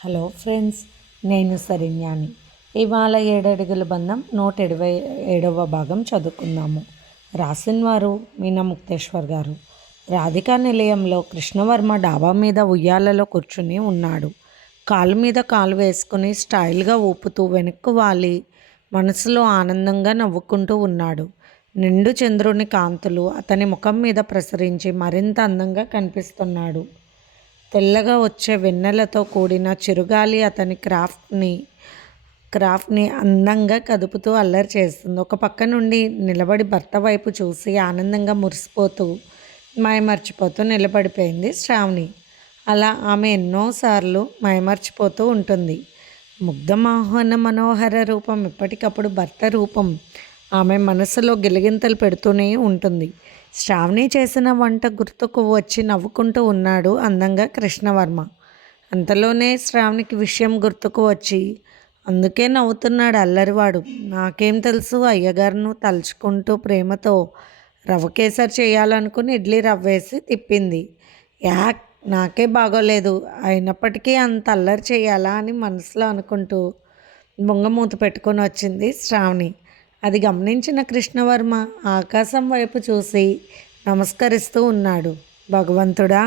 Hello friends, నేను శరణ్యాని. ఇవాళ ఏడడుగుల బంధం 127వ భాగం చదువుకుందాము. రాసినవారు మీనా ముక్తేశ్వర్ గారు. రాధికా నిలయంలో కృష్ణవర్మ డాబా మీద ఉయ్యాలలో కూర్చుని ఉన్నాడు. కాలు మీద కాలు వేసుకుని స్టైల్గా ఊపుతూ వెనక్కు వాలి మనసులో ఆనందంగా నవ్వుకుంటూ ఉన్నాడు. నిండు చంద్రుని కాంతులు అతని ముఖం మీద ప్రసరించి మరింత అందంగా కనిపిస్తున్నాడు. తెల్లగా వచ్చే వెన్నెలతో కూడిన చిరుగాలి అతని క్రాఫ్ట్ని అందంగా కదుపుతూ అల్లరి చేస్తుంది. ఒక పక్క నుండి నిలబడి భర్త వైపు చూసి ఆనందంగా మురిసిపోతూ మైమర్చిపోతూ నిలబడిపోయింది శ్రావణి. అలా ఆమె ఎన్నోసార్లు మైమర్చిపోతూ ఉంటుంది. ముగ్ధమోహన మనోహర రూపం ఎప్పటికప్పుడు భర్త రూపం ఆమె మనసులో గిలిగింతలు పెడుతూనే ఉంటుంది. శ్రావణి చేసిన వంట గుర్తుకు వచ్చి నవ్వుకుంటూ ఉన్నాడు అందంగా కృష్ణవర్మ. అంతలోనే శ్రావణికి విషయం గుర్తుకు వచ్చి అందుకే నవ్వుతున్నాడు అల్లరివాడు. నాకేం తెలుసు, అయ్యగారును తలుచుకుంటూ ప్రేమతో రవ్వ కేసరి చేయాలనుకుని ఇడ్లీ రవ్వేసి తిప్పింది. యాక్, నాకే బాగోలేదు, అయినప్పటికీ అంత అల్లరి చేయాలా అని మనసులో అనుకుంటూ బొంగమూత పెట్టుకొని వచ్చింది శ్రావణి. అది గమనించిన కృష్ణవర్మ ఆకాశం వైపు చూసి నమస్కరిస్తూ ఉన్నాడు. భగవంతుడా,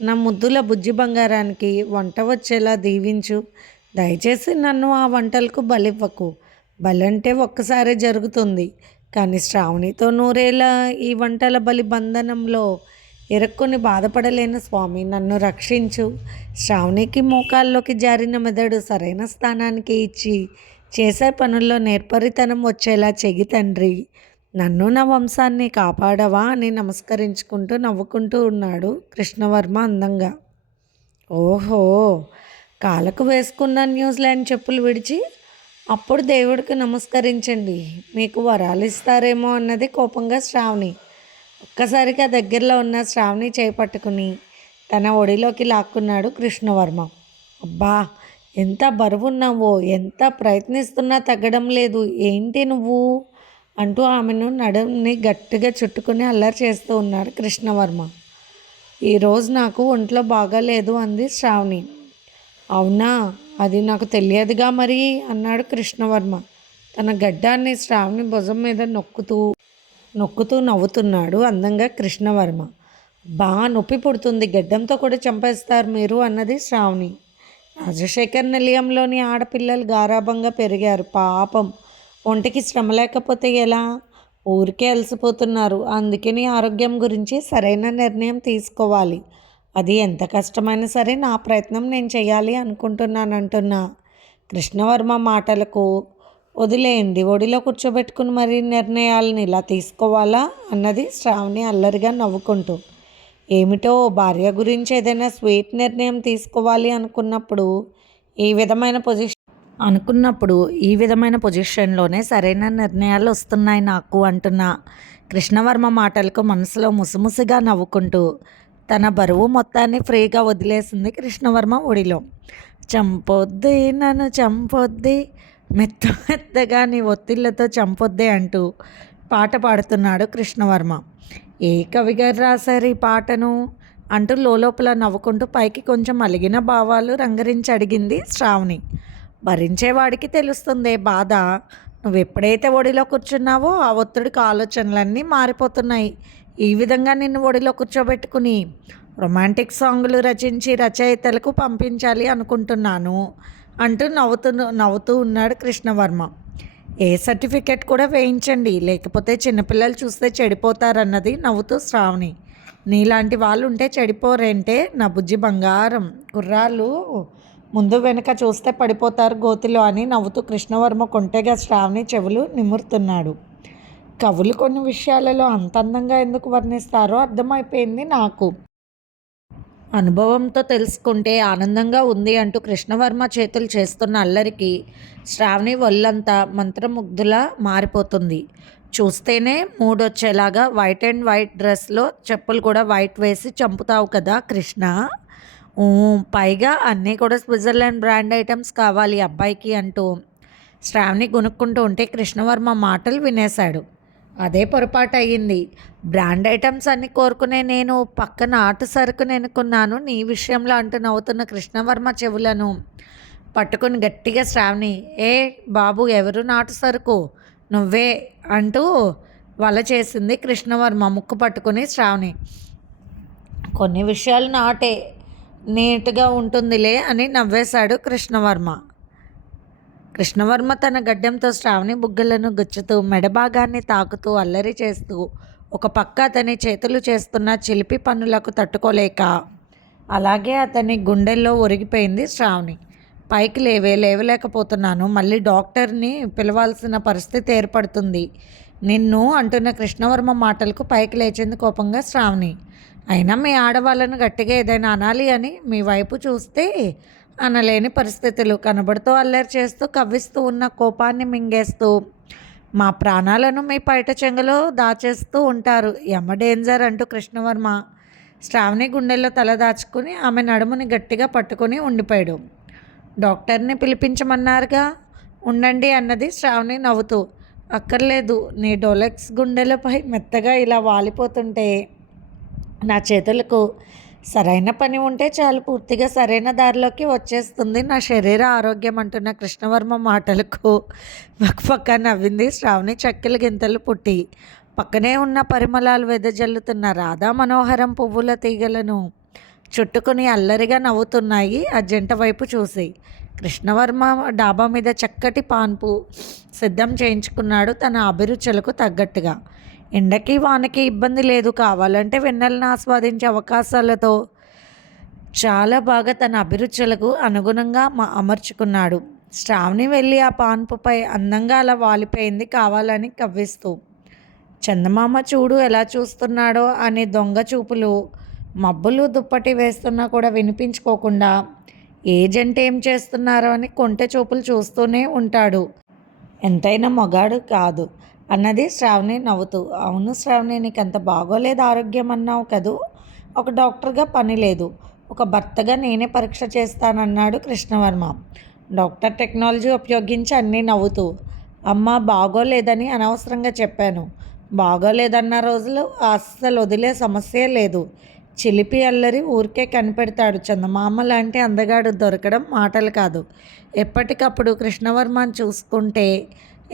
నా ముద్దుల బుజ్జి బంగారానికి వంట వచ్చేలా దీవించు. దయచేసి నన్ను ఆ వంటలకు బలివ్వకు. బలంటే ఒక్కసారే జరుగుతుంది, కానీ శ్రావణితో నూరేళ్ళ ఈ వంటల బలి బంధనంలో ఇరుక్కుని బాధపడలేను స్వామి, నన్ను రక్షించు. శ్రావణికి మోకాల్లోకి జారిన మెదడు సరైన స్థానానికి ఇచ్చి చేసే పనుల్లో నేర్పరితనం వచ్చేలా చెయ్యి తండ్రి. నన్ను నా వంశాన్ని కాపాడవా అని నమస్కరించుకుంటూ నవ్వుకుంటూ ఉన్నాడు కృష్ణవర్మ అందంగా. ఓహో, కాళ్ళకు వేసుకున్న న్యూజిలాండ్ చెప్పులు విడిచి అప్పుడు దేవుడికి నమస్కరించండి, మీకు వరాలు ఇస్తారేమో అన్నది కోపంగా శ్రావణి. ఒక్కసారిగా దగ్గరలో ఉన్న శ్రావణి చేపట్టుకుని తన ఒడిలోకి లాక్కున్నాడు కృష్ణవర్మ. అబ్బా, ఎంత బరువున్నావో, ఎంత ప్రయత్నిస్తున్నా తగ్గడం లేదు, ఏంటి నువ్వు అంటూ ఆమెను నడుంని గట్టిగా చుట్టుకుని అల్లరి చేస్తూ ఉన్నాడు కృష్ణవర్మ. ఈరోజు నాకు ఒంట్లో బాగాలేదు అంది శ్రావణి. అవునా, అది నాకు తెలియదుగా మరి అన్నాడు కృష్ణవర్మ. తన గడ్డాన్ని శ్రావణి భుజం మీద నొక్కుతూ నవ్వుతున్నాడు అందంగా కృష్ణవర్మ. బాగా నొప్పి పుడుతుంది, గడ్డంతో కూడా చంపేస్తారు మీరు అన్నది శ్రావణి. రాజశేఖర్ నిలయంలోని ఆడపిల్లలు గారాబంగా పెరిగారు. పాపం, ఒంటికి శ్రమ లేకపోతే ఎలా? ఊరికే అలసిపోతున్నారు. అందుకని ఆరోగ్యం గురించి సరైన నిర్ణయం తీసుకోవాలి. అది ఎంత కష్టమైనా సరే నా ప్రయత్నం నేను చేయాలి అనుకుంటున్నానంటున్నా కృష్ణవర్మ మాటలకు వదిలేయండి, ఒడిలో కూర్చోబెట్టుకుని మరి నిర్ణయాలను ఇలా తీసుకోవాలా అన్నది శ్రావణి అల్లరిగా నవ్వుకుంటూ. ఏమిటో, భార్య గురించి ఏదైనా స్వీట్ నిర్ణయం తీసుకోవాలి అనుకున్నప్పుడు ఈ విధమైన పొజిషన్లోనే సరైన నిర్ణయాలు వస్తున్నాయి నాకు అంటున్న కృష్ణవర్మ మాటలకు మనసులో ముసిముసిగా నవ్వుకుంటూ తన బరువు మొత్తాన్ని ఫ్రీగా వదిలేసింది కృష్ణవర్మ ఒడిలో. చంపొద్ది నన్ను చంపొద్ది, మెత్త మెత్తగా నీ ఒత్తిళ్లతో చంపొద్దే అంటూ పాట పాడుతున్నాడు కృష్ణవర్మ. ఏ కవిగారు రాశారు ఈ పాటను అంటూ లోపల నవ్వుకుంటూ పైకి కొంచెం అలిగిన భావాలు రంగరించి అడిగింది శ్రావణి. భరించేవాడికి తెలుస్తుందే బాధ. నువ్వు ఎప్పుడైతే ఒడిలో కూర్చున్నావో ఆ ఒత్తిడికి ఆలోచనలన్నీ మారిపోతున్నాయి. ఈ విధంగా నిన్ను ఒడిలో కూర్చోబెట్టుకుని రొమాంటిక్ సాంగులు రచించి రచయితలకు పంపించాలి అనుకుంటున్నాను అంటూ నవ్వుతూ ఉన్నాడు కృష్ణవర్మ. ఏ సర్టిఫికెట్ కూడా వేయించండి, లేకపోతే చిన్నపిల్లలు చూస్తే చెడిపోతారన్నది నవ్వుతూ శ్రావణి. నీలాంటి వాళ్ళు ఉంటే చెడిపోరేంటే నా బుజ్జి బంగారం, కుర్రాళ్ళు ముందు వెనక చూస్తే పడిపోతారు గోతిలో అని నవ్వుతూ కృష్ణవర్మ కొంటెగా శ్రావణి చెవులు నిమురుతున్నాడు. కవులు కొన్ని విషయాలలో అంత అందంగా ఎందుకు వర్ణిస్తారో అర్థమైపోయింది నాకు. అనుభవంతో తెలుసుకుంటే ఆనందంగా ఉంది అంటూ కృష్ణవర్మ చేతులు చేస్తున్న అల్లరికి శ్రావణి ఒళ్ళంతా మంత్రముగ్ధులా మారిపోతుంది. చూస్తేనే మూడొచ్చేలాగా వైట్ అండ్ వైట్ డ్రెస్లో చెప్పులు కూడా వైట్ వేసి చంపుతావు కదా కృష్ణ. పైగా అన్నీ కూడా స్విట్జర్లాండ్ బ్రాండ్ ఐటమ్స్ కావాలి అబ్బాయికి అంటూ శ్రావణి గునుక్కుంటూ ఉంటే కృష్ణవర్మ మాటలు వినేశాడు. అదే పొరపాటు అయ్యింది. బ్రాండ్ ఐటమ్స్ అన్ని కోరుకునే నేను పక్కన ఆటు సరుకుని ఎన్నుకున్నాను నీ విషయంలో అంటూ నవ్వుతున్న కృష్ణవర్మ చెవులను పట్టుకుని గట్టిగా శ్రావణి, ఏ బాబు ఎవరు నాటు సరుకు నువ్వే అంటూ వల చేసింది కృష్ణవర్మ ముక్కు పట్టుకుని శ్రావణి. కొన్ని విషయాలు నాటే నీట్గా ఉంటుందిలే అని నవ్వేశాడు కృష్ణవర్మ. కృష్ణవర్మ తన గడ్డంతో శ్రావణి బుగ్గలను గుచ్చుతూ మెడభాగాన్ని తాకుతూ అల్లరి చేస్తూ ఒక పక్క అతని చేతులు చేస్తున్న చిలిపి పనులకు తట్టుకోలేక అలాగే అతని గుండెల్లో ఒరిగిపోయింది శ్రావణి. పైకి లేవలేకపోతున్నాను, మళ్ళీ డాక్టర్ని పిలవాల్సిన పరిస్థితి ఏర్పడుతుంది నిన్ను అంటున్న కృష్ణవర్మ మాటలకు పైకి లేచింది కోపంగా శ్రావణి. అయినా మీ ఆడవాళ్ళను గట్టిగా ఏదైనా అనాలి అని మీ వైపు చూస్తే అనలేని పరిస్థితులు కనబడుతూ అల్లరి చేస్తూ కవ్విస్తూ ఉన్న కోపాన్ని మింగేస్తూ మా ప్రాణాలను మీ పైట చెంగులో దాచేస్తూ ఉంటారు యమ డేంజర్ అంటూ కృష్ణవర్మ శ్రావణి గుండెల్లో తల దాచుకుని ఆమె నడుముని గట్టిగా పట్టుకుని ఉండిపోయాడు. డాక్టర్ని పిలిపించమన్నారుగా, ఉండండి అన్నది శ్రావణి నవ్వుతూ. అక్కర్లేదు, నీ డోలెక్స్ గుండెలపై మెత్తగా ఇలా వాలిపోతుంటే నా చేతులకు సరైన పని ఉంటే చాలు, పూర్తిగా సరైన దారిలోకి వచ్చేస్తుంది నా శరీర ఆరోగ్యం అంటున్న కృష్ణవర్మ మాటలకు పక్క నవ్వింది శ్రావణి చక్కెల గింతలు పుట్టి. పక్కనే ఉన్న పరిమళాలు వెదజల్లుతున్న రాధా మనోహరం పువ్వుల తీగలను చుట్టుకుని అల్లరిగా నవ్వుతున్నాయి ఆ జంట వైపు చూసి. కృష్ణవర్మ డాబా మీద చక్కటి పాన్పు సిద్ధం చేయించుకున్నాడు తన అభిరుచులకు తగ్గట్టుగా. ఎండకి వానకి ఇబ్బంది లేదు, కావాలంటే వెన్నెలను ఆస్వాదించే అవకాశాలతో చాలా బాగా తన అభిరుచులకు అనుగుణంగా అమర్చుకున్నాడు. శ్రావణి వెళ్ళి ఆ పాన్పుపై అందంగా అలా వాలిపోయింది కావాలని కవ్విస్తూ. చందమామ చూడు ఎలా చూస్తున్నాడో అని దొంగ చూపులు మబ్బులు దుప్పటి వేస్తున్నా కూడా వినిపించుకోకుండా ఏజెంట్ ఏం చేస్తున్నారో అని కొంటె చూపులు చూస్తూనే ఉంటాడు. ఎంతైనా మొగాడు కాదు అన్నది శ్రావణి నవ్వుతూ. అవును శ్రావణి, నీకు అంత బాగోలేదు ఆరోగ్యం అన్నావు కదూ, ఒక డాక్టర్గా పని లేదు, ఒక భర్తగా నేనే పరీక్ష చేస్తానన్నాడు కృష్ణవర్మ డాక్టర్ టెక్నాలజీ ఉపయోగించి అన్నీ నవ్వుతూ. అమ్మ బాగోలేదని అనవసరంగా చెప్పాను, బాగోలేదన్న రోజులు అస్సలు వదిలే సమస్య లేదు. చిలిపి అల్లరి ఊరికే కనిపెడతాడు, చందమామ లాంటి అందగాడు దొరకడం మాటలు కాదు. ఎప్పటికప్పుడు కృష్ణవర్మని చూసుకుంటే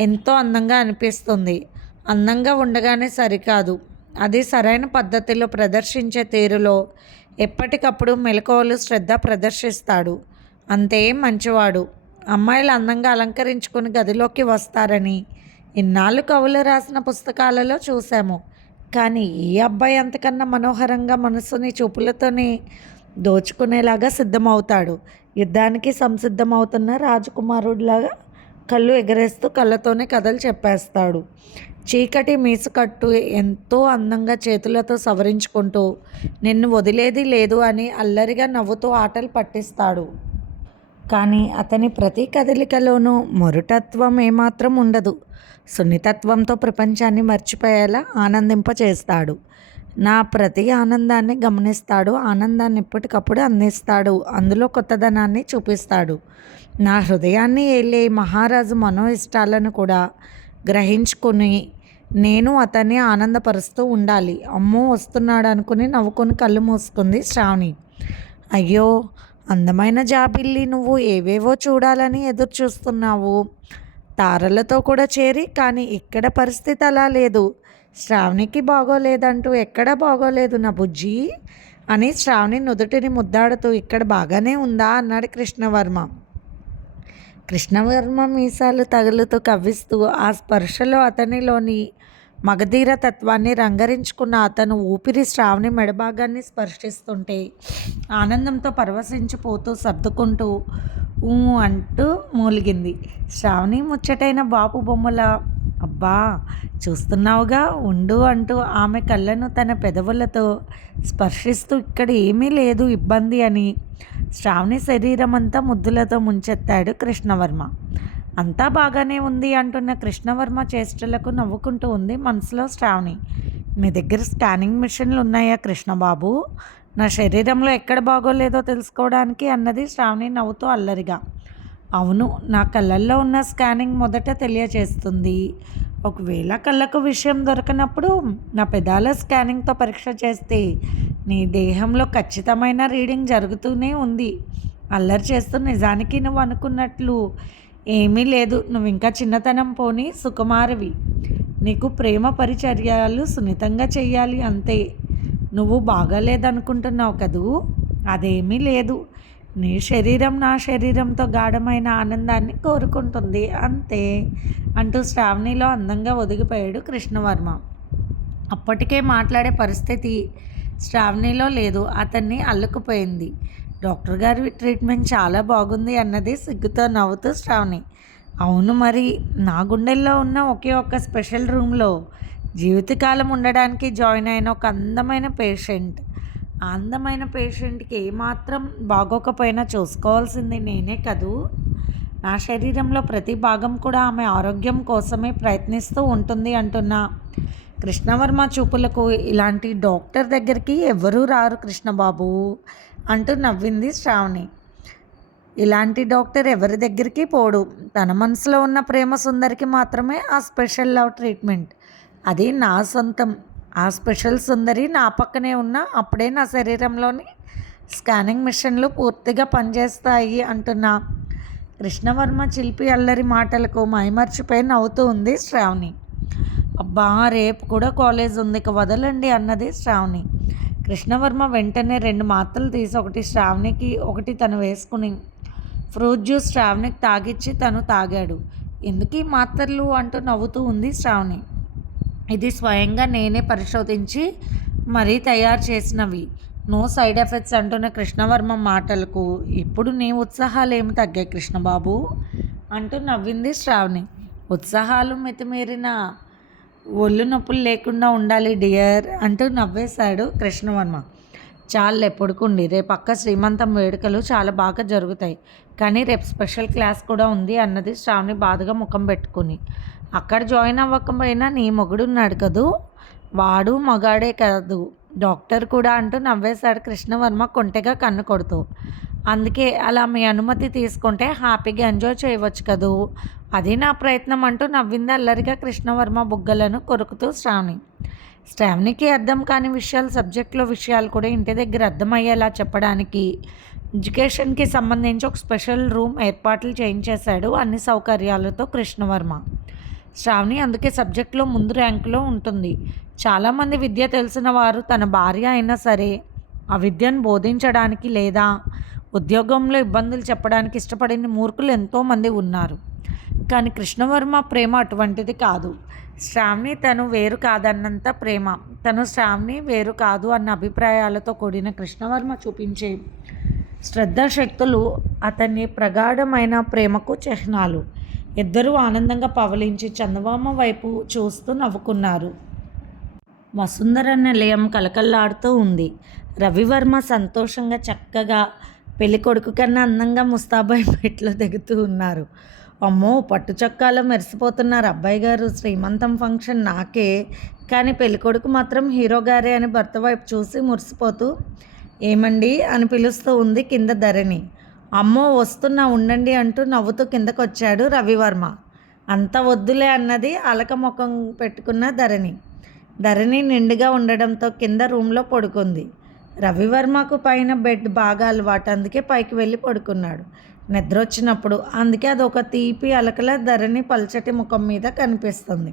ఎంతో అందంగా అనిపిస్తుంది. అందంగా ఉండగానే సరికాదు, అది సరైన పద్ధతిలో ప్రదర్శించే తీరులో ఎప్పటికప్పుడు మెలకువలు శ్రద్ధ ప్రదర్శిస్తాడు. అంతే మంచివాడు. అమ్మాయిలు అందంగా అలంకరించుకుని గదిలోకి వస్తారని ఇన్నాళ్ళు కవులు రాసిన పుస్తకాలలో చూసాము, కానీ ఈ అబ్బాయి అంతకన్నా మనోహరంగా మనసుని చూపులతోనే దోచుకునేలాగా సిద్ధమవుతాడు. యుద్ధానికి సంసిద్ధమవుతున్న రాజకుమారుడిలాగా కళ్ళు ఎగరేస్తూ కళ్ళతోనే కథలు చెప్పేస్తాడు. చీకటి మీసుకట్టు ఎంతో అందంగా చేతులతో సవరించుకుంటూ నిన్ను వదిలేది లేదు అని అల్లరిగా నవ్వుతూ ఆటలు పట్టిస్తాడు. కానీ అతని ప్రతి కదలికలోనూ మొరటత్వం ఏమాత్రం ఉండదు. సున్నితత్వంతో ప్రపంచాన్ని మర్చిపోయేలా ఆనందింపచేస్తాడు. నా ప్రతి ఆనందాన్ని గమనిస్తాడు, ఆనందాన్ని ఎప్పటికప్పుడు అందిస్తాడు, అందులో కొత్తదనాన్ని చూపిస్తాడు. నా హృదయాన్ని ఏలే మహారాజు మనోఇష్టాలను కూడా గ్రహించుకుని నేను అతన్ని ఆనందపరుస్తూ ఉండాలి. అమ్మో వస్తున్నాడు అనుకుని నవ్వుకొని కళ్ళు మూసుకుంది శ్రావణి. అయ్యో అందమైన జాబిల్లి, నువ్వు ఏవేవో చూడాలని ఎదురు చూస్తున్నావు తారలతో కూడా చేరి, కానీ ఇక్కడ పరిస్థితి అలా లేదు. శ్రావణికి బాగోలేదంటూ ఎక్కడా బాగోలేదు నా బుజ్జి అని శ్రావణి నుదుటిని ముద్దాడుతూ ఇక్కడ బాగానే ఉందా అన్నాడు కృష్ణవర్మ. కృష్ణవర్మ మీసాలు తగులుతూ కవ్విస్తూ ఆ స్పర్శలో అతనిలోని మగధీర తత్వాన్ని రంగరించుకున్న అతను ఊపిరి శ్రావణి మెడభాగాన్ని స్పర్శిస్తుంటే ఆనందంతో పరవశించిపోతూ సర్దుకుంటూ ఊ అంటూ మూలిగింది. శ్రావణి ముచ్చటైన బాపు బొమ్మల అబ్బా చూస్తున్నావుగా ఉండు అంటూ ఆమె కళ్ళను తన పెదవులతో స్పర్శిస్తూ ఇక్కడ ఏమీ లేదు ఇబ్బంది అని శ్రావణి శరీరం అంతా ముద్దులతో ముంచెత్తాడు కృష్ణవర్మ. అంతా బాగానే ఉంది అంటున్న కృష్ణవర్మ చేష్టలకు నవ్వుకుంటూ ఉంది మనసులో శ్రావణి. మీ దగ్గర స్కానింగ్ మిషన్లు ఉన్నాయా కృష్ణబాబు, నా శరీరంలో ఎక్కడ బాగోలేదో తెలుసుకోవడానికి అన్నది శ్రావణి నవ్వుతూ అల్లరిగా. అవును, నా కళ్ళల్లో ఉన్న స్కానింగ్ మొదట తెలియజేస్తుంది, ఒకవేళ కళ్ళకు విషయం దొరకనప్పుడు నా పెదాల స్కానింగ్తో పరీక్ష చేస్తే నీ దేహంలో ఖచ్చితమైన రీడింగ్ జరుగుతూనే ఉంది. అల్లరి చేస్తూ నిజానికి నువ్వు అనుకున్నట్లు ఏమీ లేదు. నువ్వు ఇంకా చిన్నతనం పోని సుకుమారవి. నీకు ప్రేమ పరిచర్యలు సున్నితంగా చెయ్యాలి అంతే. నువ్వు బాగాలేదనుకుంటున్నావు కదూ, అదేమీ లేదు. నీ శరీరం నా శరీరంతో గాఢమైన ఆనందాన్ని కోరుకుంటుంది అంతే అంటూ శ్రావణిలో అందంగా ఒదిగిపోయాడు కృష్ణవర్మ. అప్పటికే మాట్లాడే పరిస్థితి శ్రావణిలో లేదు. అతన్ని అల్లుకుపోయింది. డాక్టర్ గారి ట్రీట్మెంట్ చాలా బాగుంది అన్నది సిగ్గుతో నవ్వుతూ శ్రావణి. అవును మరి, నా గుండెల్లో ఉన్న ఒకే ఒక్క స్పెషల్ రూమ్లో జీవితకాలం ఉండడానికి జాయిన్ అయిన ఒక అందమైన పేషెంట్. ఆ అందమైన పేషెంట్కి ఏమాత్రం బాగోకపోయినా చూసుకోవాల్సింది నేనే కదూ. నా శరీరంలో ప్రతి భాగం కూడా ఆమె ఆరోగ్యం కోసమే ప్రయత్నిస్తూ ఉంటుంది అంటున్న కృష్ణవర్మ చూపులకు ఇలాంటి డాక్టర్ దగ్గరికి ఎవరూ రారు కృష్ణబాబు అంటూ నవ్వింది శ్రావణి. ఇలాంటి డాక్టర్ ఎవరి దగ్గరికి పోడు. తన మనసులో ఉన్న ప్రేమ సుందరికి మాత్రమే ఆ స్పెషల్ లవ్ ట్రీట్మెంట్. అది నా సొంతం. ఆ స్పెషల్ సుందరి నా పక్కనే ఉన్న అప్పుడే నా శరీరంలోని స్కానింగ్ మిషన్లు పూర్తిగా పనిచేస్తాయి అంటున్న కృష్ణవర్మ చిలిపి అల్లరి మాటలకు మైమర్చిపోయి నవ్వుతూ ఉంది శ్రావణి. అబ్బా, రేపు కూడా కాలేజ్ ఉంది, ఇక వదలండి అన్నది శ్రావణి. కృష్ణవర్మ వెంటనే 2 మాత్రలు తీసి ఒకటి శ్రావణికి ఒకటి తను వేసుకుని ఫ్రూట్ జ్యూస్ శ్రావణికి తాగిచ్చి తను తాగాడు. ఎందుకు ఈ మాత్రలు అంటూ నవ్వుతూ ఉంది శ్రావణి. ఇది స్వయంగా నేనే పరిశోధించి మరీ తయారు చేసినవి, నో సైడ్ ఎఫెక్ట్స్ అంటున్న కృష్ణవర్మ మాటలకు ఇప్పుడు నీ ఉత్సాహాలు ఏమి తగ్గాయి కృష్ణబాబు అంటూ నవ్వింది శ్రావణి. ఉత్సాహాలు మితిమీరిన ఒళ్ళు నొప్పులు లేకుండా ఉండాలి డియర్ అంటూ నవ్వేశాడు కృష్ణవర్మ. చాలే పడుకోండి, రేపు అక్క శ్రీమంతం వేడుకలు చాలా బాగా జరుగుతాయి, కానీ రేపు స్పెషల్ క్లాస్ కూడా ఉంది అన్నది శ్రావణి బాధగా ముఖం పెట్టుకుని. అక్కడ జాయిన్ అవ్వకపోయినా నీ మొగుడున్నాడు కదూ, వాడు మగాడే కాదు డాక్టర్ కూడా అంటూ నవ్వేశాడు కృష్ణవర్మ కొంటెగా కన్ను కొడుతూ. అందుకే అలా మీ అనుమతి తీసుకుంటే హ్యాపీగా ఎంజాయ్ చేయవచ్చు కదూ, అది నా ప్రయత్నం అంటూ నవ్వింది అల్లరిగా కృష్ణవర్మ బుగ్గలను కొరుకుతూ శ్రావణి. శ్రావణికి అర్థం కాని విషయాలు, సబ్జెక్టులో విషయాలు కూడా ఇంటి దగ్గర అర్థమయ్యేలా చెప్పడానికి ఎడ్యుకేషన్కి సంబంధించి ఒక స్పెషల్ రూమ్ ఏర్పాట్లు చేయించేశాడు అన్ని సౌకర్యాలతో కృష్ణవర్మ. శ్రావణి అందుకే సబ్జెక్టులో ముందు ర్యాంకులో ఉంటుంది. చాలామంది విద్య తెలిసిన వారు తన భార్య అయినా సరే ఆ విద్యను బోధించడానికి లేదా ఉద్యోగంలో ఇబ్బందులు చెప్పడానికి ఇష్టపడిన మూర్ఖులు ఎంతోమంది ఉన్నారు. కానీ కృష్ణవర్మ ప్రేమ అటువంటిది కాదు. శ్రావణి తను వేరు కాదన్నంత ప్రేమ, తను శ్రావణి వేరు కాదు అన్న అభిప్రాయాలతో కూడిన కృష్ణవర్మ చూపించే శ్రద్ధాశక్తులు అతన్ని ప్రగాఢమైన ప్రేమకు చిహ్నాలు. ఇద్దరూ ఆనందంగా పవలించి చందమామ వైపు చూస్తూ నవ్వుకున్నారు. వసుంధర నిలయం కలకల్లాడుతూ ఉంది. రవివర్మ సంతోషంగా చక్కగా పెళ్ళికొడుకు కన్నా అందంగా ముస్తాబాయి మెట్లు దిగుతూ ఉన్నారు. అమ్మో, పట్టు చొక్కాలో మెరిసిపోతున్నారు అబ్బాయి గారు. శ్రీమంతం ఫంక్షన్ నాకే, కానీ పెళ్ళికొడుకు మాత్రం హీరో గారే అని భర్త వైపు చూసి మురిసిపోతూ ఏమండి అని పిలుస్తూ ఉంది కింద ధరణి. అమ్మో వస్తున్నా ఉండండి అంటూ నవ్వుతూ కిందకొచ్చాడు రవివర్మ. అంత వద్దులే అన్నది అలక ముఖం పెట్టుకున్న ధరణి. ధరణి నిండుగా ఉండడంతో కింద రూమ్లో పడుకుంది. రవివర్మకు పైన బెడ్ బాగా అలవాటు, అందుకే పైకి వెళ్ళి పడుకున్నాడు నిద్ర వచ్చినప్పుడు. అందుకే అదొక తీపి అలకల ధరణి పల్చటి ముఖం మీద కనిపిస్తుంది.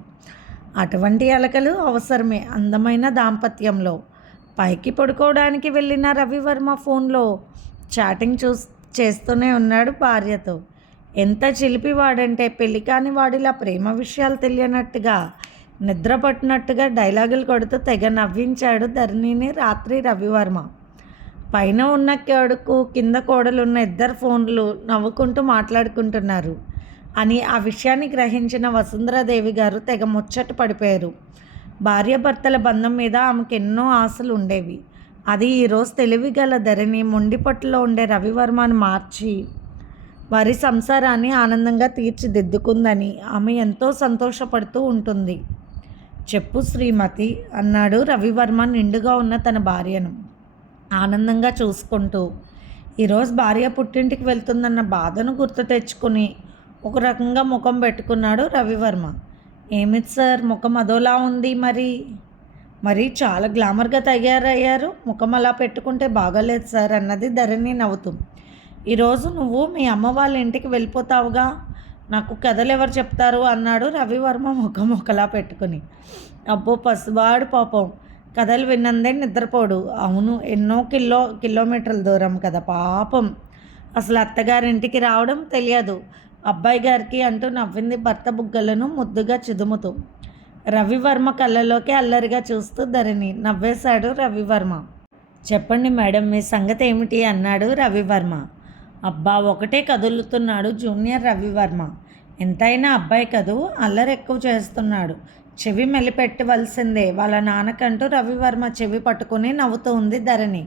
అటువంటి అలకలు అవసరమే అందమైన దాంపత్యంలో. పైకి పడుకోవడానికి వెళ్ళిన రవివర్మ ఫోన్లో చాటింగ్ చేస్తూనే ఉన్నాడు భార్యతో. ఎంత చిలిపివాడంటే పెళ్లి కాని వాడిలా ప్రేమ విషయాలు తెలియనట్టుగా నిద్ర పట్టినట్టుగా డైలాగులు కొడుతూ తెగ నవ్వించాడు ధరణిని రాత్రి రవివర్మ. పైన ఉన్న కొడుకు కింద కోడలున్న ఇద్దరు ఫోన్లు నవ్వుకుంటూ మాట్లాడుకుంటున్నారు అని ఆ విషయాన్ని గ్రహించిన వసుంధరాదేవి గారు తెగ ముచ్చట పడిపోయారు. భార్యాభర్తల బంధం మీద ఆమెకు ఎన్నో ఆశలు ఉండేవి. అది ఈరోజు తెలివిగల ధరణి మొండిపట్టులో ఉండే రవివర్మను మార్చి వారి సంసారాన్ని ఆనందంగా తీర్చిదిద్దుకుందని ఆమె ఎంతో సంతోషపడుతూ ఉంటుంది. చెప్పు శ్రీమతి అన్నాడు రవివర్మ నిండుగా ఉన్న తన భార్యను ఆనందంగా చూసుకుంటూ. ఈరోజు భార్య పుట్టింటికి వెళ్తుందన్న బాధను గుర్తు తెచ్చుకుని ఒక రకంగా ముఖం పెట్టుకున్నాడు రవివర్మ. ఏమిటి సార్ ముఖం అదోలా ఉంది మరి? మరి చాలా గ్లామర్గా తయారయ్యారు, ముఖం అలా పెట్టుకుంటే బాగోలేదు సార్ అన్నది ధరణి నవ్వుతూ. ఈరోజు నువ్వు మీ అమ్మ వాళ్ళ ఇంటికి వెళ్ళిపోతావుగా, నాకు కథలు ఎవరు చెప్తారు అన్నాడు రవివర్మ ముఖం ఒకలా పెట్టుకుని. అబ్బో పసివాడు పాపం, కథలు విన్నందే నిద్రపోడు. అవును, ఎన్నో కిలోమీటర్ల దూరం కదా పాపం, అసలు అత్తగారింటికి రావడం తెలియదు అబ్బాయి గారికి అంటూ నవ్వింది భర్త బుగ్గలను ముద్దుగా చిదుముతూ. రవివర్మ కళ్ళలోకి అల్లరిగా చూస్తూ ధరణి. నవ్వేశాడు రవివర్మ. చెప్పండి మేడం, మీ సంగతి ఏమిటి అన్నాడు రవివర్మ. అబ్బా ఒకటే కదులుతున్నాడు జూనియర్ రవివర్మ. ఎంతైనా అబ్బాయి కదూ, అల్లరి ఎక్కువ చేస్తున్నాడు, చెవి మెలిపెట్టవలసిందే వాళ్ళ నాన్నకంటూ రవివర్మ చెవి పట్టుకుని నవ్వుతూ ఉంది ధరణి.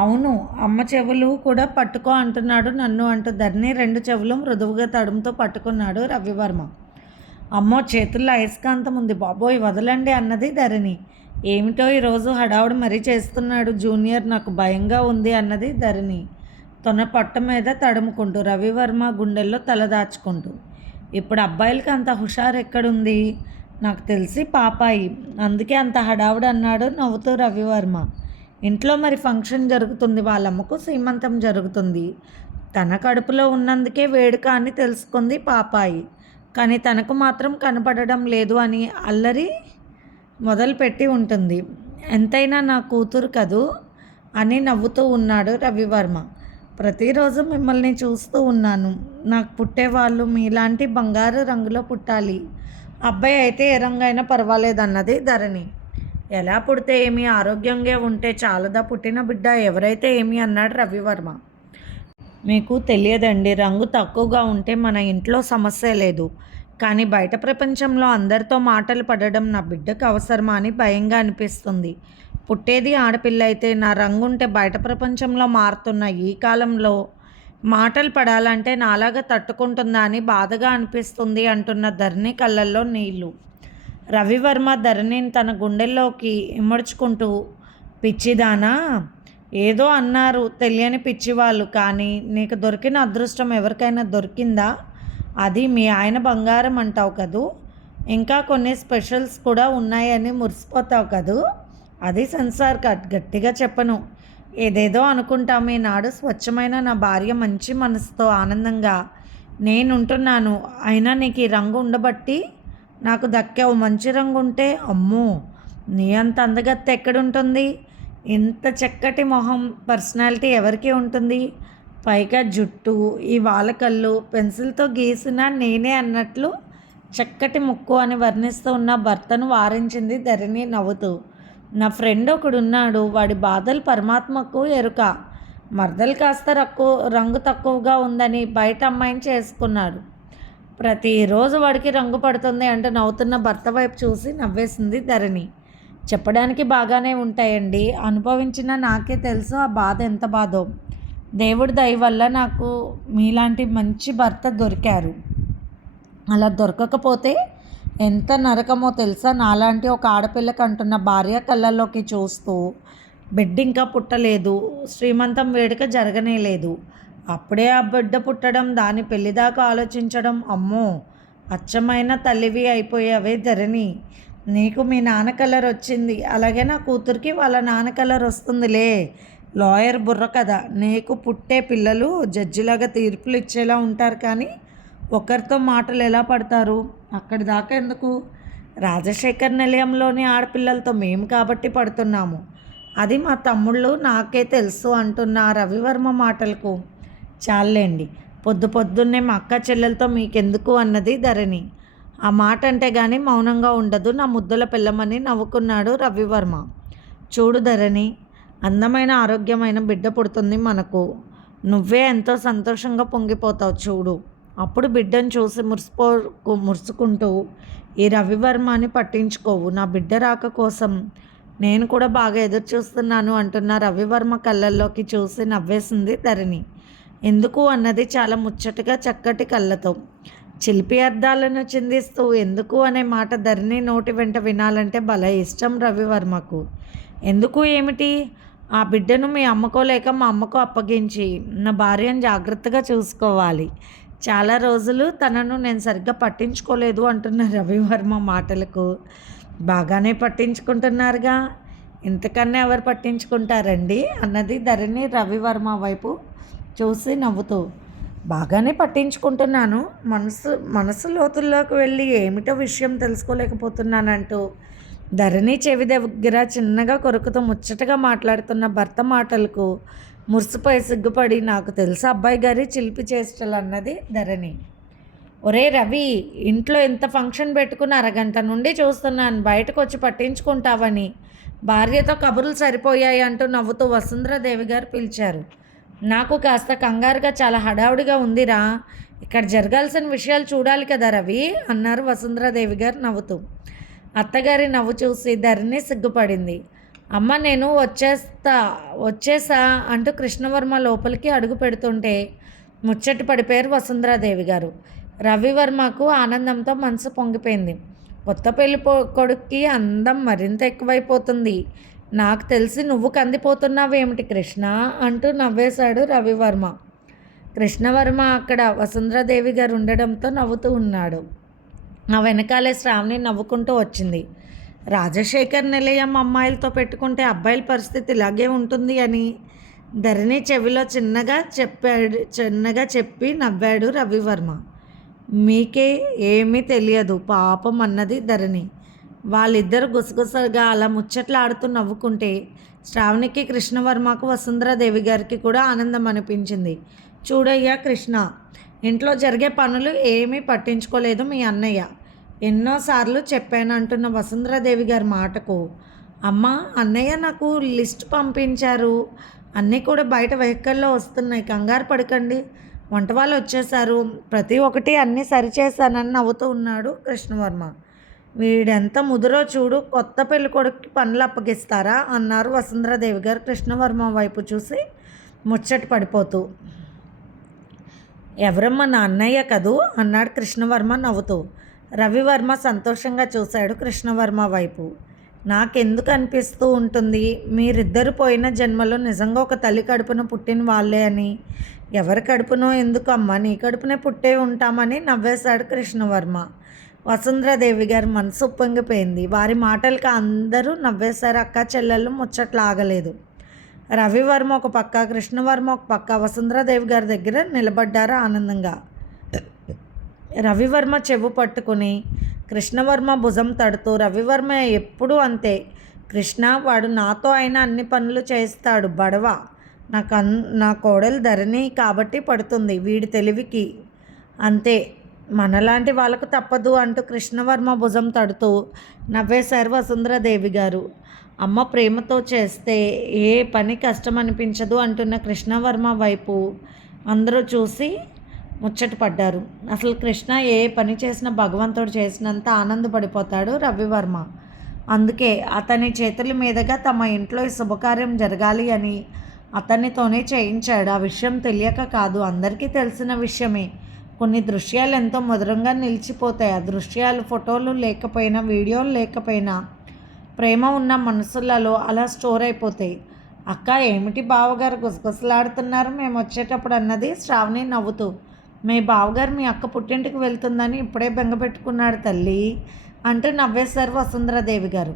అవును, అమ్మ చెవులు కూడా పట్టుకో అంటున్నాడు నన్ను అంటూ ధరణి రెండు చెవులు మృదువుగా తడుముతో పట్టుకున్నాడు రవివర్మ. అమ్మో చేతుల్లో అయస్కాంతం ఉంది బాబోయ్ వదలండి అన్నది ధరణి. ఏమిటో ఈరోజు హడావుడు మరీ చేస్తున్నాడు జూనియర్, నాకు భయంగా ఉంది అన్నది ధరణి తన పట్ట మీద తడుముకుంటూ, రవివర్మ గుండెల్లో తలదాచుకుంటూ. ఇప్పుడు అబ్బాయిలకి అంత హుషారు ఎక్కడుంది, నాకు తెలిసి పాపాయి, అందుకే అంత హడావుడు అన్నాడు నవ్వుతూ రవివర్మ. ఇంట్లో మరి ఫంక్షన్ జరుగుతుంది, వాళ్ళమ్మకు సీమంతం జరుగుతుంది, తన కడుపులో ఉన్నందుకే వేడుక అని తెలుసుకుంది పాపాయి. కానీ తనకు మాత్రం కనపడడం లేదు అని అల్లరి మొదలుపెట్టి ఉంటుంది. ఎంతైనా నా కూతురు కదూ అని నవ్వుతూ ఉన్నాడు రవివర్మ. ప్రతిరోజు మిమ్మల్ని చూస్తూ ఉన్నాను, నాకు పుట్టేవాళ్ళు మీలాంటి బంగారు రంగులో పుట్టాలి, అబ్బాయి అయితే ఏ రంగు అయినా పర్వాలేదన్నది ధరణి. ఎలా పుడితే ఏమి, ఆరోగ్యంగా ఉంటే చాలదా పుట్టిన బిడ్డ, ఎవరైతే ఏమి అన్నాడు రవివర్మ. మీకు తెలియదండి, రంగు తక్కువగా ఉంటే మన ఇంట్లో సమస్య లేదు, కానీ బయట ప్రపంచంలో అందరితో మాటలు పడడం నా బిడ్డకు అవసరమా అని భయంగా అనిపిస్తుంది. పుట్టేది ఆడపిల్ల అయితే నా రంగు ఉంటే బయట ప్రపంచంలో మారుతున్న ఈ కాలంలో మాటలు పడాలంటే నాలాగా తట్టుకుంటుందా అని బాధగా అనిపిస్తుంది అంటున్న ధరణి కళ్ళల్లో నీళ్లు. రవివర్మ ధరణిని తన గుండెల్లోకి ఇమడ్చుకుంటూ, పిచ్చిదానా, ఏదో అన్నారు తెలియని పిచ్చివాళ్ళు, కానీ నీకు దొరికిన అదృష్టం ఎవరికైనా దొరికిందా, అది మీ ఆయన బంగారం అంటావు కదూ, ఇంకా కొన్ని స్పెషల్స్ కూడా ఉన్నాయని మురిసిపోతావు కదూ, అది సెన్సార్ కట్, గట్టిగా చెప్పను, ఏదేదో అనుకుంటాం, ఈనాడు స్వచ్ఛమైన నా భార్య మంచి మనసుతో ఆనందంగా నేనుంటున్నాను, అయినా నీకు ఈ రంగు ఉండబట్టి నాకు దక్కావు, మంచి రంగు ఉంటే అమ్మో నీ అంత అందగత్తె ఎక్కడుంటుంది, ఇంత చక్కటి మొహం పర్సనాలిటీ ఎవరికి ఉంటుంది, పైగా జుట్టు, ఈ వాలకళ్ళు పెన్సిల్తో గీసిన నేనే అన్నట్లు చక్కటి ముక్కు అని వర్ణిస్తూ ఉన్న భర్తను వారించింది ధరణి నవ్వుతూ. నా ఫ్రెండ్ ఒకడున్నాడు, వాడి బాధలు పరమాత్మకు ఎరుక, మర్దలు కాస్త రంగు తక్కువగా ఉందని బయట అమ్మాయిని చేసుకున్నాడు, ప్రతిరోజు వాడికి రంగు పడుతుంది అంటూ నవ్వుతున్న భర్త వైపు చూసి నవ్వేసింది ధరణి. చెప్పడానికి బాగానే ఉంటాయండి, అనుభవించిన నాకే తెలుసు ఆ బాధ ఎంత బాధో, దేవుడి దయ వల్ల నాకు మీలాంటి మంచి భర్త దొరికారు, అలా దొరకకపోతే ఎంత నరకమో తెలుసా, నాలాంటి ఒక ఆడపిల్లకి అంటున్న భార్య కళ్ళల్లోకి చూస్తూ. బిడ్డ ఇంకా పుట్టలేదు, శ్రీమంతం వేడుక జరగనే లేదు, అప్పుడే ఆ బిడ్డ పుట్టడం, దాని పెళ్లిదాకా ఆలోచించడం, అమ్మో అచ్చమైన తల్లివి అయిపోయావే ధరణి, నీకు మీ నాన్న కలర్ వచ్చింది, అలాగే నా కూతురికి వాళ్ళ నాన్న కలర్ వస్తుందిలే, లాయర్ బుర్ర కదా, నీకు పుట్టే పిల్లలు జడ్జిలాగా తీర్పులు ఇచ్చేలా ఉంటారు, కానీ ఒకరితో మాటలు ఎలా పడతారు, అక్కడి దాకా ఎందుకు, రాజశేఖర్ నిలయంలోని ఆడపిల్లలతో మేము కాబట్టి పడుతున్నాము, అది మా తమ్ముళ్ళు నాకే తెలుసు అంటున్న రవివర్మ మాటలకు చాలండి, పొద్దున్నే మా అక్క చెల్లెలతో మీకెందుకు అన్నది ధరణి. ఆ మాట అంటే కానీ మౌనంగా ఉండదు నా ముద్దుల పిల్లమని నవ్వుకున్నాడు రవివర్మ. చూడు ధరణి, అందమైన ఆరోగ్యమైన బిడ్డ పుడుతుంది మనకు, నువ్వే ఎంతో సంతోషంగా పొంగిపోతావు చూడు, అప్పుడు బిడ్డను చూసి మురుసుకుంటూ ఈ రవివర్మని పట్టించుకోవు, నా బిడ్డ రాక కోసం నేను కూడా బాగా ఎదురు చూస్తున్నాను అంటున్న రవివర్మ కళ్ళల్లోకి చూసి నవ్వేసింది ధరణి. ఎందుకు అన్నది చాలా ముచ్చటగా చక్కటి కళ్ళతో. చిలిపి అర్థాలను చిందిస్తూ ఎందుకు అనే మాట ధరణి నోటి వెంట వినాలంటే భలే ఇష్టం రవివర్మకు. ఎందుకు ఏమిటి, ఆ బిడ్డను మీ అమ్మకో లేక మా అమ్మకో అప్పగించి నా భార్యను జాగ్రత్తగా చూసుకోవాలి, చాలా రోజులు తనను నేను సరిగ్గా పట్టించుకోలేదు అంటున్న రవివర్మ మాటలకు బాగానే పట్టించుకుంటున్నారుగా, ఇంతకన్నా ఎవరు పట్టించుకుంటారండి అన్నది ధరణి రవివర్మ వైపు చూసి నవ్వుతూ. బాగానే పట్టించుకుంటున్నాను, మనసు లోతుల్లోకి వెళ్ళి ఏమిటో విషయం తెలుసుకోలేకపోతున్నానంటూ ధరణి చెవి దగ్గర చిన్నగా కొరుకుతూ ముచ్చటగా మాట్లాడుతున్న భర్త మాటలకు మురిసిపోయి సిగ్గుపడి, నాకు తెలుసు అబ్బాయి గారి చిలిపి చేష్టలు అన్నది ధరణి. ఒరే రవి, ఇంట్లో ఎంత ఫంక్షన్ పెట్టుకుని అరగంట నుండి చూస్తున్నాను, బయటకు వచ్చి పట్టించుకుంటావని భార్యతో కబుర్లు సరిపోయాయి అంటూ నవ్వుతూ వసుంధరాదేవి గారు పిలిచారు. నాకు కాస్త కంగారుగా చాలా హడావుడిగా ఉందిరా, ఇక్కడ జరగాల్సిన విషయాలు చూడాలి కదా రవి అన్నారు వసుంధరాదేవి గారు నవ్వుతూ. అత్తగారి నవ్వు చూసి ధరణి సిగ్గుపడింది. అమ్మ నేను వచ్చేసా అంటూ కృష్ణవర్మ లోపలికి అడుగు పెడుతుంటే ముచ్చట పడిపోయారు వసుంధరాదేవి గారు. రవివర్మకు ఆనందంతో మనసు పొంగిపోయింది. కొత్త పెళ్లి కొడుక్కి అందం మరింత ఎక్కువైపోతుంది, నాకు తెలిసి నువ్వు కందిపోతున్నావేమిటి కృష్ణ అంటూ నవ్వేశాడు రవివర్మ. కృష్ణవర్మ అక్కడ వసుంధరాదేవి గారు ఉండడంతో నవ్వుతూ ఉన్నాడు. ఆ వెనకాలే శ్రావణి నవ్వుకుంటూ వచ్చింది. రాజశేఖర్ నిలయం అమ్మాయిలతో పెట్టుకుంటే అబ్బాయిల పరిస్థితి ఇలాగే ఉంటుంది అని ధరణి చెవిలో చిన్నగా చెప్పి నవ్వాడు రవివర్మ. మీకే ఏమీ తెలియదు పాపం అన్నది ధరణి. వాళ్ళిద్దరు గుసగుసగా అలా ముచ్చట్లాడుతూ నవ్వుకుంటే శ్రావణికి, కృష్ణవర్మకు, వసుంధరాదేవి గారికి కూడా ఆనందం అనిపించింది. చూడయ్యా కృష్ణ, ఇంట్లో జరిగే పనులు ఏమీ పట్టించుకోలేదు మీ అన్నయ్య, ఎన్నోసార్లు చెప్పాను అంటున్న వసుంధరాదేవి గారి మాటకు, అమ్మ అన్నయ్య నాకు లిస్ట్ పంపించారు, అన్నీ కూడా బయట వెహికల్లో వస్తున్నాయి, కంగారు పడకండి, వంట వాళ్ళు వచ్చేసారు, ప్రతి ఒక్కటి అన్నీ సరిచేశానని నవ్వుతూ ఉన్నాడు కృష్ణవర్మ. వీడెంత ముదురో చూడు, కొత్త పెళ్లి కొడుకుకి పనులు అప్పగిస్తారా అన్నారు వసుంధరాదేవి గారు కృష్ణవర్మ వైపు చూసి ముచ్చట పడిపోతూ. ఎవరమ్మా, నా అన్నయ్య కదూ అన్నాడు కృష్ణవర్మ నవ్వుతూ. రవివర్మ సంతోషంగా చూశాడు కృష్ణవర్మ వైపు. నాకెందుకు అనిపిస్తూ ఉంటుంది, మీరిద్దరు పోయిన జన్మలో నిజంగా ఒక తల్లి కడుపున పుట్టిన వాళ్ళే అని. ఎవరి కడుపునో ఎందుకు అమ్మా, నీ కడుపునే పుట్టే ఉంటామని నవ్వేశాడు కృష్ణవర్మ. వసుంధరాదేవి గారి మనసు ఉప్పొంగిపోయింది. వారి మాటలకు అందరూ నవ్వేశారు. అక్క చెల్లెళ్ళు ముచ్చట్లు ఆగలేదు. రవివర్మ ఒక పక్క, కృష్ణవర్మ ఒక పక్క వసుంధరాదేవి గారి దగ్గర నిలబడ్డారు ఆనందంగా. రవివర్మ చెవు పట్టుకుని కృష్ణవర్మ భుజం తడుతూ, రవివర్మ ఎప్పుడూ అంతే కృష్ణ, వాడు నాతో అయినా అన్ని పనులు చేస్తాడు బడవ, నా కోడలు ధరణి కాబట్టి పడుతుంది వీడి తెలివికి, అంతే మనలాంటి వాళ్ళకు తప్పదు అంటూ కృష్ణవర్మ భుజం తడుతూ నవ్వేశారు వసుంధరాదేవి గారు. అమ్మ ప్రేమతో చేస్తే ఏ పని కష్టం అనిపించదు అంటున్న కృష్ణవర్మ వైపు అందరూ చూసి ముచ్చట పడ్డారు. అసలు కృష్ణ ఏ పని చేసినా భగవంతుడు చేసినంత ఆనందపడిపోతాడు రవివర్మ. అందుకే అతని చేతుల మీదుగా తమ ఇంట్లో ఈ శుభకార్యం జరగాలి అని అతనితోనే చేయించాడు. ఆ విషయం తెలియక కాదు, అందరికీ తెలిసిన విషయమే. కొన్ని దృశ్యాలు ఎంతో మధురంగా నిలిచిపోతాయి. ఆ దృశ్యాలు ఫోటోలు లేకపోయినా, వీడియోలు లేకపోయినా ప్రేమ ఉన్న మనసులలో అలా స్టోర్ అయిపోతాయి. అక్క ఏమిటి బావగారు గుసగుసలాడుతున్నారు మేము వచ్చేటప్పుడు అన్నది శ్రావణి నవ్వుతూ. మీ బావగారు మీ అక్క పుట్టింటికి వెళ్తుందని ఇప్పుడే బెంగపెట్టుకున్నాడు తల్లి అంటూ నవ్వేశారు వసుంధరాదేవి గారు.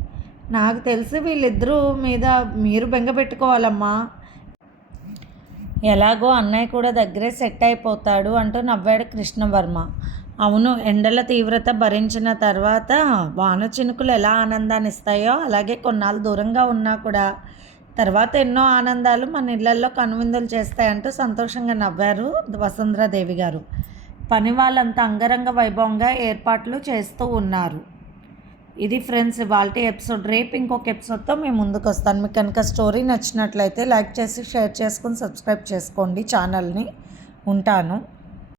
నాకు తెలిసి వీళ్ళిద్దరూ మీద మీరు బెంగపెట్టుకోవాలమ్మా, ఎలాగో అన్నయ్య కూడా దగ్గరే సెట్ అయిపోతాడు అంటూ నవ్వాడు కృష్ణవర్మ. అవును, ఎండల తీవ్రత భరించిన తర్వాత వాన చినుకులు ఎలా ఆనందాన్ని ఇస్తాయో అలాగే కొన్నాళ్ళు దూరంగా ఉన్నా కూడా తర్వాత ఎన్నో ఆనందాలు మన ఇళ్లల్లో కనువిందులు చేస్తాయంటూ సంతోషంగా నవ్వారు వసుంధరాదేవి గారు. పని వాళ్ళంతా అంగరంగ వైభవంగా ఏర్పాట్లు చేస్తూ ఉన్నారు. ఇది ఫ్రెండ్స్ ఇవాల్టి ఎపిసోడ్. రేపు ఇంకొక ఎపిసోడ్తో మేము ముందుకు వస్తాను. మీకు కనుక స్టోరీ నచ్చినట్లయితే లైక్ చేసి షేర్ చేసుకుని సబ్స్క్రైబ్ చేసుకోండి ఛానల్ని. ఉంటాను.